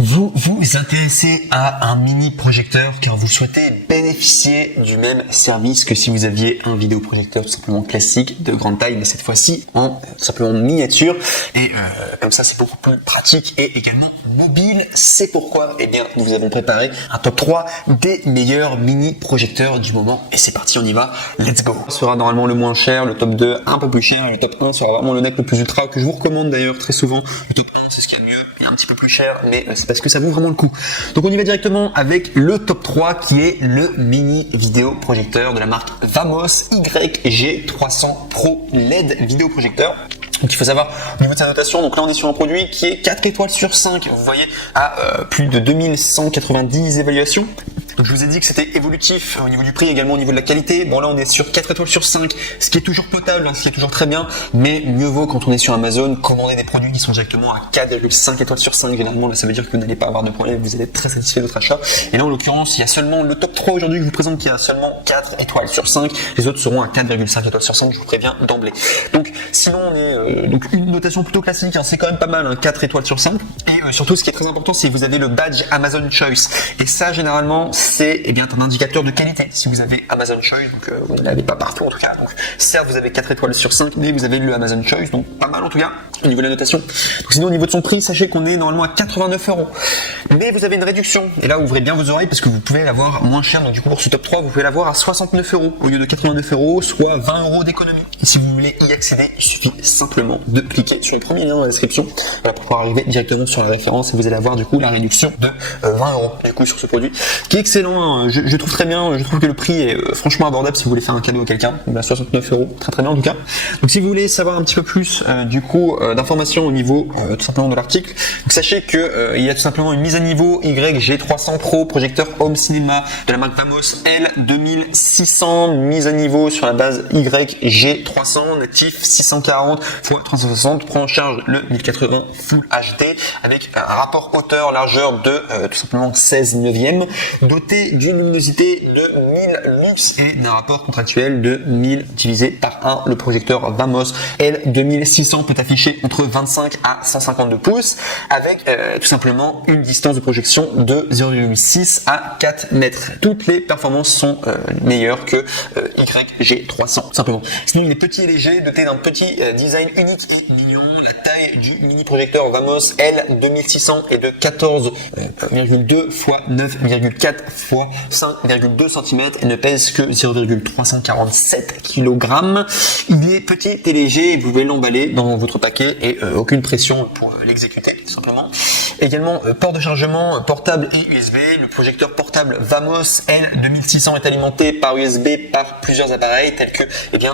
Vous vous intéressez à un mini projecteur car vous souhaitez bénéficier du même service que si vous aviez un vidéoprojecteur tout simplement classique de grande taille, mais cette fois-ci en simplement miniature, et comme ça c'est beaucoup plus pratique et également mobile. C'est pourquoi nous vous avons préparé un top 3 des meilleurs mini projecteurs du moment, et c'est parti, on y va, let's go. Ce sera normalement le moins cher, le top 2 un peu plus cher, et le top 1 sera vraiment le net le plus ultra que je vous recommande d'ailleurs très souvent. Le top 1 c'est ce qu'il y a de mieux, il est un petit peu plus cher, mais c'est parce que ça vaut vraiment le coup. Donc on y va directement avec le top 3 qui est le mini vidéoprojecteur de la marque Vamos YG300 Pro LED vidéoprojecteur. Donc il faut savoir au niveau de sa notation, donc là on est sur un produit qui est 4 étoiles sur 5, vous voyez, à plus de 2190 évaluations. Donc je vous ai dit que c'était évolutif au niveau du prix, également au niveau de la qualité. Bon là on est sur 4 étoiles sur 5, ce qui est toujours potable, ce qui est toujours très bien, mais mieux vaut quand on est sur Amazon, commander des produits qui sont directement à 4,5 étoiles sur 5. Généralement là ça veut dire que vous n'allez pas avoir de problème, vous allez être très satisfait de votre achat. Et là en l'occurrence il y a seulement le top 3 aujourd'hui que je vous présente qui a seulement 4 étoiles sur 5, les autres seront à 4,5 étoiles sur 5, je vous préviens d'emblée. Donc sinon on est donc une notation plutôt classique, c'est quand même pas mal, 4 étoiles sur 5. Et surtout ce qui est très important c'est que vous avez le badge Amazon Choice, et ça généralement c'est un indicateur de qualité si vous avez Amazon Choice, donc vous ne l'avez pas partout en tout cas. Donc certes vous avez 4 étoiles sur 5, mais vous avez le Amazon Choice, donc pas mal en tout cas au niveau de la notation. Donc sinon au niveau de son prix, sachez qu'on est normalement à 89 €, mais vous avez une réduction, et là ouvrez bien vos oreilles parce que vous pouvez l'avoir moins cher. Donc du coup pour ce top 3 vous pouvez l'avoir à 69 € au lieu de 89 €, soit 20 € d'économie. Et si vous voulez y accéder, il suffit simplement de cliquer sur le premier lien dans la description pour pouvoir arriver directement sur la référence, et vous allez avoir du coup la réduction de 20 € du coup sur ce produit qui est excellent. Je trouve très bien, je trouve que le prix est franchement abordable si vous voulez faire un cadeau à quelqu'un. Donc là 69 €, très bien en tout cas. Donc si vous voulez savoir un petit peu plus d'informations au niveau tout simplement de l'article, donc sachez que il y a tout simplement une mise à niveau YG300 Pro projecteur Home Cinéma de la marque Vamos L2600, mise à niveau sur la base YG300 natif 640 x 360, prend en charge le 1080 Full HD avec un rapport hauteur largeur de tout simplement 16/9, doté d'une luminosité de 1000 lux et d'un rapport contractuel de 1000 divisé par 1. Le projecteur Vamos L2600 peut afficher entre 25 à 152 pouces avec tout simplement une distance de projection de 0,6 à 4 mètres. Toutes les performances sont meilleures que YG300 simplement. Sinon il est petit et léger, doté d'un petit design unique et mignon. La taille du mini projecteur Vamos L2600 est de 14,2 x 9,4 x 5,2 cm et ne pèse que 0,347 kg. Il est petit et léger, et vous pouvez l'emballer dans votre paquet et aucune pression pour l'exécuter tout simplement. Également port de chargement portable et USB. Le projecteur portable Vamos L2600 est alimenté par USB par plusieurs appareils tels que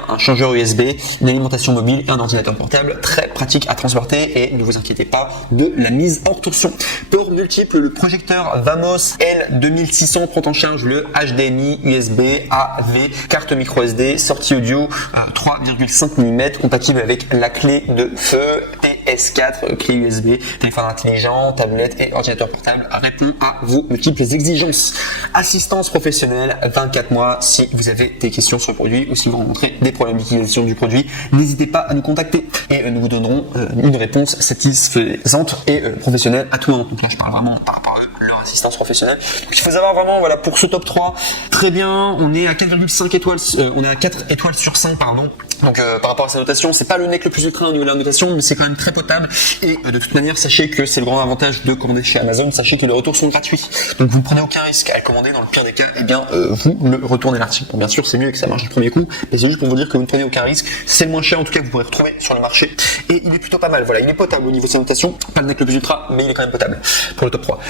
un changeur USB, une alimentation mobile et un ordinateur portable, très pratique à transporter, et ne vous inquiétez pas de la mise hors torsion. Port multiple, le projecteur Vamos L2600 prend en charge le HDMI, USB, AV, carte micro SD, sortie audio 3,5 mm, compatible avec la clé de feu, PS4, clé USB, téléphone intelligent, tablette et ordinateur portable, répond à vos multiples exigences. Assistance professionnelle 24 mois si vous avez des questions sur le produit ou si vous rencontrez des problèmes d'utilisation du produit, n'hésitez pas à nous contacter et nous vous donnerons une réponse satisfaisante et professionnelle à tout moment. Donc là je parle vraiment par rapport à leur assistance professionnelle. Donc il faut savoir vraiment pour ce top 3, très bien, on est à 4,5 étoiles, on est à 4 étoiles sur 5 pardon. Donc par rapport à sa notation, c'est pas le net le plus ultra au niveau de la notation, mais c'est quand même très potable. Et de toute manière, sachez que c'est le grand avantage de commander chez Amazon, sachez que les retours sont gratuits. Donc vous ne prenez aucun risque à le commander. Dans le pire des cas, vous le retournez l'article. Bon, bien sûr, c'est mieux que ça marche du premier coup, mais c'est juste pour vous dire que vous ne prenez aucun risque. C'est le moins cher en tout cas que vous pourrez retrouver sur le marché. Et il est plutôt pas mal. Voilà, il est potable au niveau de sa notation. Pas le net le plus ultra, mais il est quand même potable pour le top 3.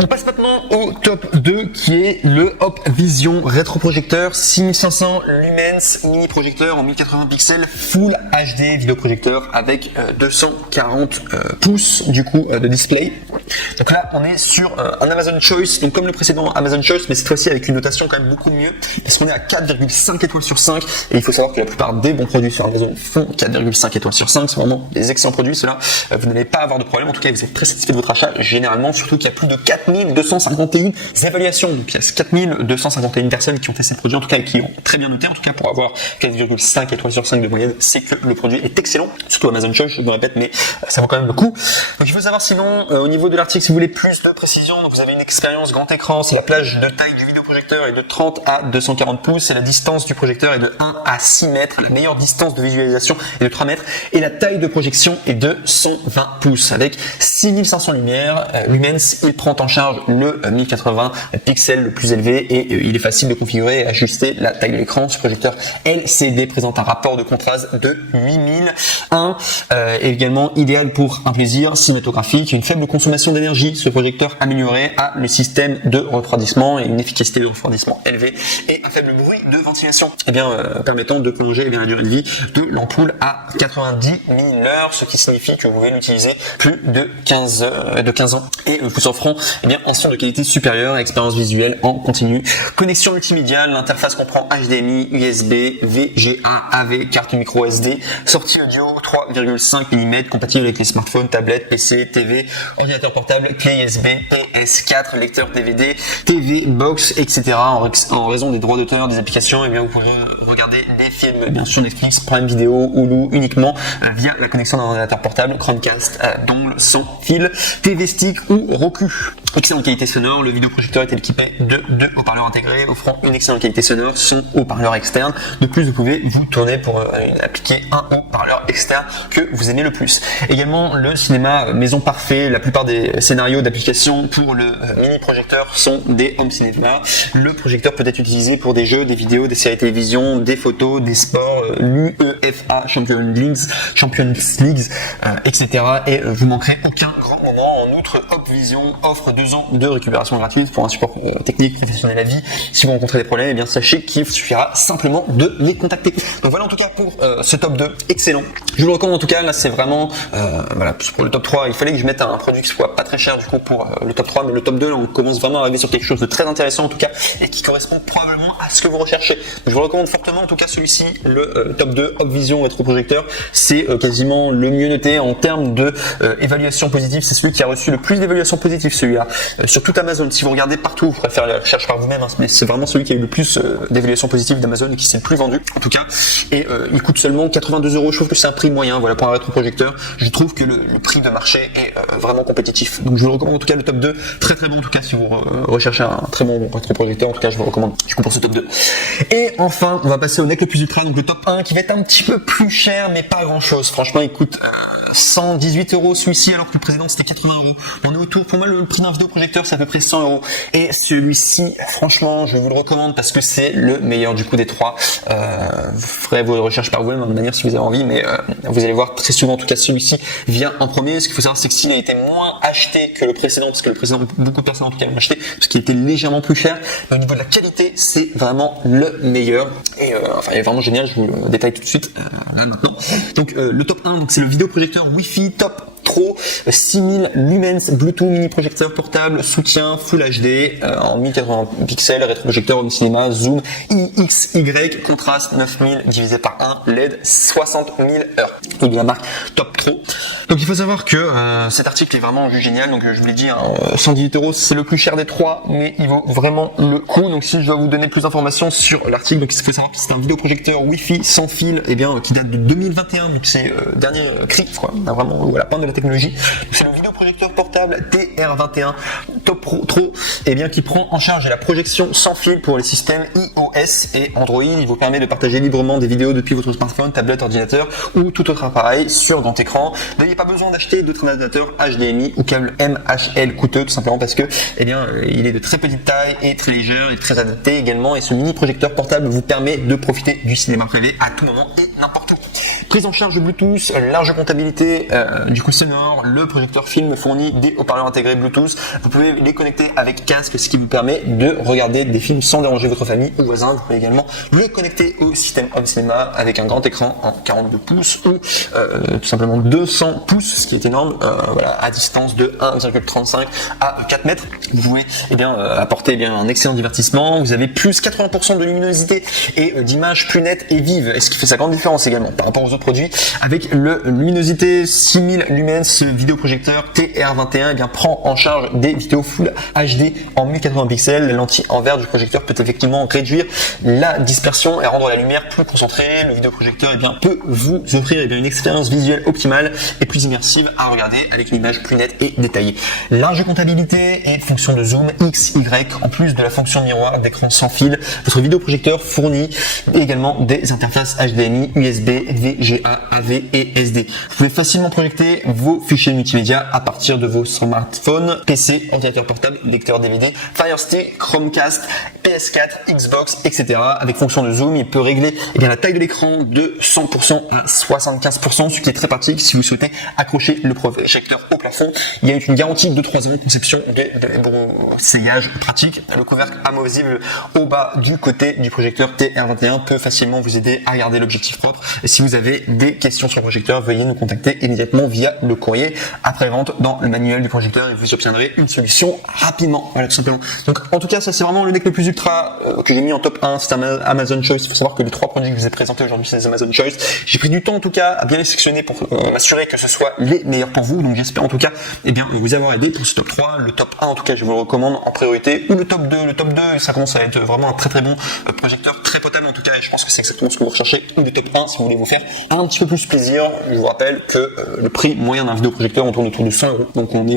On passe maintenant au top 2 qui est le Hop Vision rétroprojecteur 6500 lumens mini projecteur en 1080 pixels Full HD vidéoprojecteur avec 240 pouces du coup de display. Donc là on est sur un Amazon Choice, donc comme le précédent Amazon Choice, mais cette fois-ci avec une notation quand même beaucoup mieux, parce qu'on est à 4,5 étoiles sur 5, et il faut savoir que la plupart des bons produits sur Amazon font 4,5 étoiles sur 5, c'est vraiment des excellents produits ceux-là. Vous n'allez pas avoir de problème, en tout cas vous êtes très satisfait de votre achat généralement, surtout qu'il y a plus de 4251 évaluations, donc il y a 4251 personnes qui ont testé le produit en tout cas et qui ont très bien noté, en tout cas pour avoir 4,5 étoiles sur 5 de moyenne, c'est que le produit est excellent, surtout Amazon Choice, je me répète, mais ça vaut quand même le coup. Donc il faut savoir sinon au niveau de l'article si vous voulez plus de précision. Donc vous avez une expérience grand écran, c'est la plage de taille du vidéoprojecteur est de 30 à 240 pouces et la distance du projecteur est de 1 à 6 mètres. La meilleure distance de visualisation est de 3 mètres et la taille de projection est de 120 pouces avec 6500 lumens. Il prend en charge le 1080 pixels le plus élevé et il est facile de configurer et ajuster la taille de l'écran. Ce projecteur LCD présente un rapport de contraste de 8001 et également idéal pour un plaisir cinématographique, une faible consommation d'énergie. Ce projecteur amélioré a le système de refroidissement et une efficacité de refroidissement élevée et un faible bruit de ventilation, permettant de prolonger la durée de vie de l'ampoule à 90 000 heures, ce qui signifie que vous pouvez l'utiliser plus de 15 ans et vous offrant un son de qualité supérieure à expérience visuelle en continu. Connexion multimédia, l'interface comprend HDMI, USB, VGA, AV, carte micro SD, sortie audio 3,5 mm compatible avec les smartphones, tablettes, PC, TV, ordinateur portable, clé USB, PS4, lecteur DVD, TV, box, etc. En raison des droits d'auteur des applications, vous pourrez regarder des films bien sûr Netflix, Prime Video, Hulu uniquement via la connexion d'un ordinateur portable, Chromecast, dongle sans fil, TV Stick ou Roku. Excellente qualité sonore, le vidéoprojecteur est équipé de 2 haut-parleurs intégrés offrant une excellente qualité sonore, son haut-parleur externe. De plus, vous pouvez vous tourner pour appliquer un haut-parleur externe que vous aimez le plus. Également, le cinéma maison parfait, la plupart des scénarios d'application pour le mini projecteur sont des home cinéma. Le projecteur peut être utilisé pour des jeux, des vidéos, des séries télévision, des photos, des sports, l'UEFA Champions League, etc. Et vous manquerez aucun grand moment. En outre, Opvision offre 2 ans de récupération gratuite pour un support technique professionnel à vie. Si vous rencontrez des problèmes, sachez qu'il suffira simplement de les contacter. Donc voilà en tout cas pour ce top 2, excellent. Je vous le recommande en tout cas, là c'est vraiment, pour le top 3, il fallait que je mette un produit qui soit pas très cher du coup pour le top 3, mais le top 2, là, on commence vraiment à arriver sur quelque chose de très intéressant en tout cas, et qui correspond probablement à ce que vous recherchez. Donc, je vous recommande fortement en tout cas celui-ci, le top 2, Opvision rétroprojecteur, c'est quasiment le mieux noté en termes de évaluation positive, c'est celui qui a reçu le plus d'évaluations positives celui-là, sur tout Amazon. Si vous regardez partout, vous pourrez faire la recherche par vous-même, mais c'est vraiment celui qui a eu le plus d'évaluations positives d'Amazon et qui s'est le plus vendu en tout cas, et il coûte seulement 82 €. Je trouve que c'est un prix moyen, voilà, pour un rétroprojecteur. Je trouve que le prix de marché est vraiment compétitif, donc je vous recommande en tout cas le top 2, très très bon en tout cas si vous recherchez un très bon rétroprojecteur. En tout cas, je vous recommande du coup pour ce top 2. Et enfin, on va passer au NEC le plus ultra, donc le top 1 qui va être un petit peu plus cher, mais pas grand chose. Franchement, il coûte 118 € celui-ci, alors que le précédent c'était 80 €. On est autour, pour moi le prix d'un vidéoprojecteur c'est à peu près 100 €. Et celui-ci, franchement, je vous le recommande parce que c'est le meilleur du coup des trois. Vous ferez vos recherches par vous-même de manière si vous avez envie, mais vous allez voir très souvent en tout cas celui-ci vient en premier. Ce qu'il faut savoir, c'est que s'il a été moins acheté que le précédent, parce que le précédent beaucoup de personnes en tout cas l'ont acheté parce qu'il était légèrement plus cher, mais au niveau de la qualité c'est vraiment le meilleur et il est vraiment génial. Je vous le détaille tout de suite là maintenant. Donc le top 1, donc c'est le vidéoprojecteur Wi-Fi Top Pro 6000 lumens Bluetooth mini projecteur portable, soutien Full HD en 1080 pixels, rétroprojecteur home cinéma, zoom IXY, contraste 9000 divisé par 1, LED 60 000 heures. Et de la marque Top Pro. Donc il faut savoir que cet article est vraiment génial. Donc je vous l'ai dit, 118 € c'est le plus cher des trois, mais il vaut vraiment le coup. Donc si je dois vous donner plus d'informations sur l'article, donc il faut savoir que c'est un vidéoprojecteur Wi-Fi sans fil, qui date de 2021, donc c'est dernier cri, quoi. On a vraiment la pointe de la technologie. C'est le vidéoprojecteur portable TR21 Top Pro, qui prend en charge la projection sans fil pour les systèmes iOS et Android. Il vous permet de partager librement des vidéos depuis votre smartphone, tablette, ordinateur ou tout autre appareil sur grand écran. Vous n'avez pas besoin d'acheter d'autres adaptateurs HDMI ou câble MHL coûteux, tout simplement parce que il est de très petite taille et très léger et très adapté également, et ce mini projecteur portable vous permet de profiter du cinéma privé à tout moment et n'importe où. Prise en charge Bluetooth, large comptabilité du coup sonore, le projecteur film fournit des haut-parleurs intégrés Bluetooth. Vous pouvez les connecter avec casque, ce qui vous permet de regarder des films sans déranger votre famille ou voisins. Vous pouvez également le connecter au système home cinéma avec un grand écran en 42 pouces ou tout simplement 200 pouces, ce qui est énorme, à distance de 1,35 à 4 mètres. Vous pouvez apporter un excellent divertissement. Vous avez plus 80% de luminosité et d'image plus nette et vive, et ce qui fait sa grande différence également par rapport aux autres autres produits. Avec le luminosité 6000 lumens vidéoprojecteur TR21, eh bien prend en charge des vidéos Full HD en 1080 pixels. La lentille en verre du projecteur peut effectivement réduire la dispersion et rendre la lumière plus concentrée. Le vidéoprojecteur eh bien peut vous offrir une expérience visuelle optimale et plus immersive à regarder avec une image plus nette et détaillée. Large comptabilité et fonction de zoom X, Y, en plus de la fonction miroir d'écran sans fil. Votre vidéoprojecteur fournit également des interfaces HDMI, USB, VGA, AV et SD. Vous pouvez facilement projeter vos fichiers multimédia à partir de vos smartphones, PC, ordinateur portable, lecteur DVD, Fire Stick, Chromecast, PS4, Xbox, etc. Avec fonction de zoom, il peut régler eh bien, la taille de l'écran de 100% à 75%, ce qui est très pratique si vous souhaitez accrocher le projecteur au plafond. Il y a une garantie de 3 ans, conception de brossillage pratique. Le couvercle amovible au bas du côté du projecteur TR21 peut facilement vous aider à garder l'objectif propre. Et si vous avez des questions sur le projecteur, veuillez nous contacter immédiatement via le courrier après-vente dans le manuel du projecteur et vous obtiendrez une solution rapidement. Voilà, tout simplement. Donc, en tout cas, ça c'est vraiment le deck le plus ultra que j'ai mis en top 1. C'est Amazon Choice. Il faut savoir que les 3 produits que je vous ai présentés aujourd'hui, c'est les Amazon Choice. J'ai pris du temps en tout cas à bien les sélectionner pour m'assurer que ce soit les meilleurs pour vous. Donc, j'espère en tout cas eh bien, vous avoir aidé pour ce top 3. Le top 1, en tout cas, je vous le recommande en priorité. Ou le top 2. Le top 2, ça commence à être vraiment un très très bon projecteur, très potable en tout cas. Et je pense que c'est exactement ce que vous recherchez. Ou le top 1 si vous voulez vous faire un petit peu plus plaisir. Je vous rappelle que le prix moyen d'un vidéoprojecteur on tourne autour de 100 €. Donc, on est